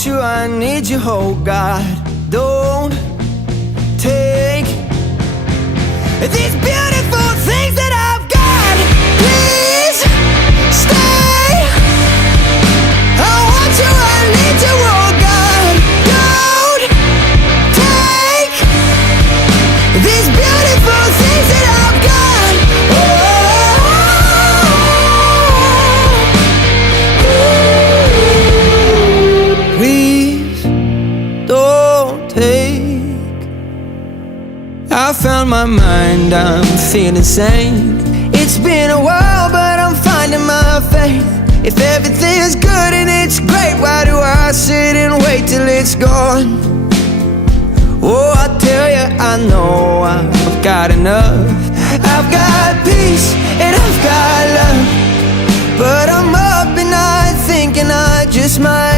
want you, I need you, oh God. Don't take these beautiful things that I've got. Please stay. I want you, I need you, oh God. Don't take these beautiful things that I've got. Please don't take. I found my mind, I'm feeling sane. It's been a while, but I'm finding my faith. If everything's good and it's great, why do I sit and wait till it's gone? Oh, I tell you, I know I've got enough. I've got peace and I've got love, but I'm up at night thinking I just might